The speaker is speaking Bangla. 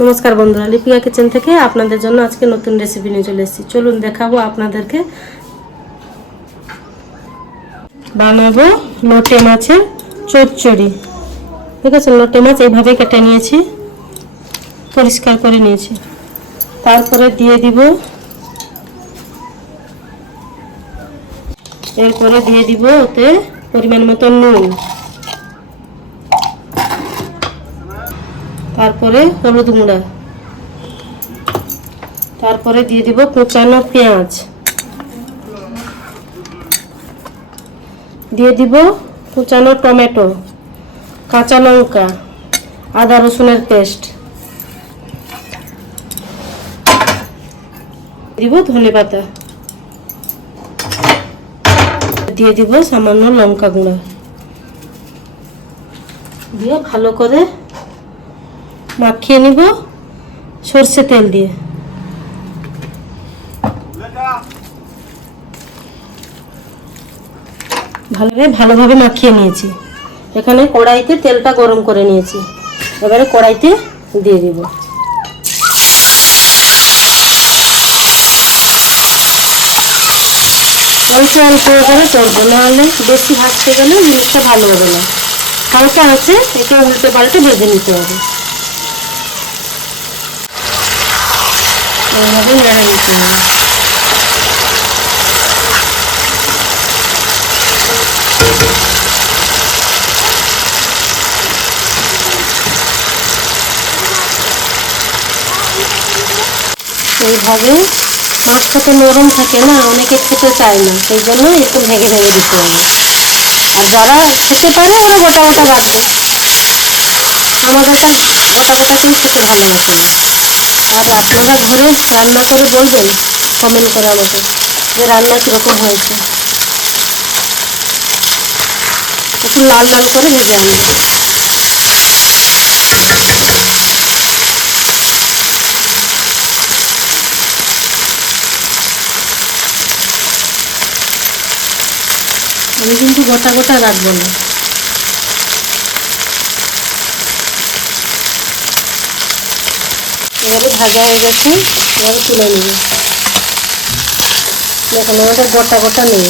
नमस्कार बंधुरा लिपिका किचेन থেকে আপনাদের জন্য আজকে নতুন রেসিপি নিয়ে চলে এসেছি। চলুন দেখাবো আপনাদেরকে। বানাবো লোটে মাছের চচ্চড়ি। ঠিক আছে, লোটে মাছ এইভাবে কেটে নিয়েছি, পরিষ্কার করে নিয়েছি। তারপরে দিয়ে দিব, এরপরে দিয়ে দিব ওতে পরিমাণ মতো নুন, তারপরে হলুদ গুঁড়া, তারপরে দিয়ে দিব কুচানো পেঁয়াজ, দিয়ে দিব কুচানো টমেটো, কাঁচা লঙ্কা, আদা রসুনের পেস্ট, দিব ধনেপাতা, দিয়ে দিব সামান্য লঙ্কা গুঁড়া, দিয়ে ভালো করে মাখিয়ে নিব সরষে তেল দিয়ে। ভালোভাবে মাখিয়ে নিয়েছি। এখানে কড়াইতে তেলটা গরম করে নিয়েছি, এবারে কড়াইতে দিয়ে দিব। অল্প অল্প করে করবো, নাহলে বেশি ভাজতে গেলে জিনিসটা ভালো হবে না। হালকা আছে, এটা উল্টে পাল্টে ভেজে নিতে হবে। এইভাবে নেড়ে নিতে হবে। এইভাবে মাছটা তো নরম থাকে না, অনেকে খেতে চায় না, সেই জন্য একটু ভেঙে ভেঙে দিতে হবে। আর যারা খেতে পারে ওরা গোটা গোটা রাখবে, আমাদেরটা গোটা গোটা কেউ খেতে ভালোবাসে না। আর আপনারা ঘরে রান্না করে বলবেন কমেন্ট করে আমাকে যে রান্না কীরকম হয়েছে। একটু লাল লাল করে ভেজে আনবে। আমি কিন্তু গোটা গোটা রাখবো না। এবারে ভাজা হয়ে গেছে, এবারে তুলে নেব। দেখুন আমাদের গোটা গোটা নেই।